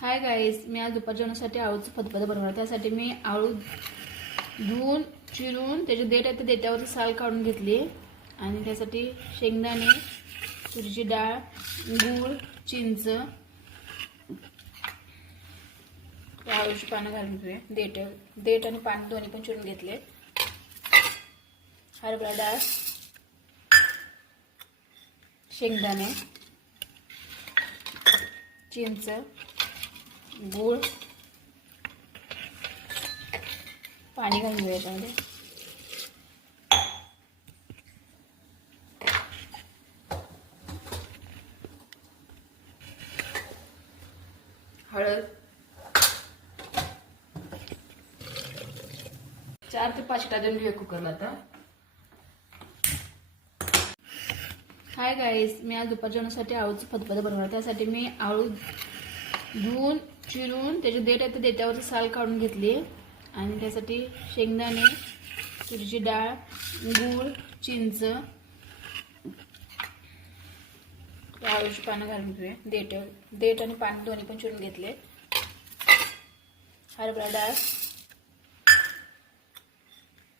Hi guys, मी आज दुपार जेवणासाठी आळूचं फतफद बनवणार. त्यासाठी मी आळू धुवून चिरून त्याचे देठ आहे ते देठावरची साल काढून घेतली आणि त्यासाठी शेंगदाणे, तुरीची डाळ, गूळ, चिंच, आळूची पानं घालून घेतली. देठ आणि पान दोन्ही पण चिरून घेतले. हरभरा डाळ, शेंगदाणे, चिंच, गूळ, पाणी घालून घेऊया याच्यामध्ये. हळद 4 ते 5 शिट्या देऊन घेऊया कुकरला. आता हाय गाईज, मी आज दुपार जेवणासाठी आळूचं फतफद बनवणार. त्यासाठी मी आळू धुवून चिरून त्याचे देठ आहे ते देठावरची साल काढून घेतली आणि त्यासाठी शेंगदाणे, तुरीची डाळ, गूळ, चिंच, आळूची पानं घालून घेऊया. देठ आणि पान दोन्ही पण चिरून घेतले. हरभरा डाळ,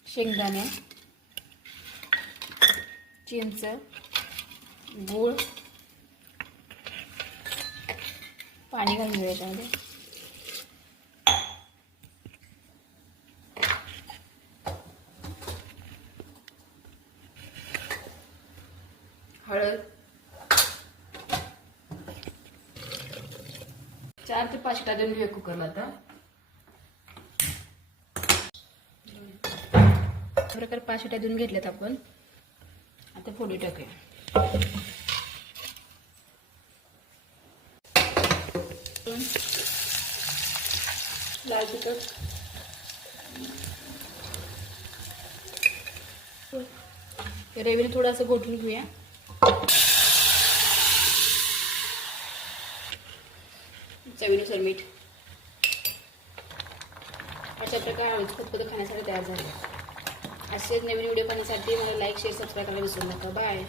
शेंगदाणे, चिंच, गूळ, पाणी घालून घेऊया याच्यामध्ये. हळद 4 ते 5 शिट्या देऊन घेऊया कुकरला. आता प्रकारे 5 शिट्या देऊन घेतल्यात आपण. आता फोडणी टाकूया. लाल तिखट, रवीने थोडंसं गोठून घेऊया. चवीनुसार मीठ. अशा प्रकारे आळूचं फतफद खाण्यासाठी तयार झाले. असेच नवीन व्हिडिओ पाहण्यासाठी मला लाईक, शेअर, सबस्क्राईब करायला विसरू नका. बाय.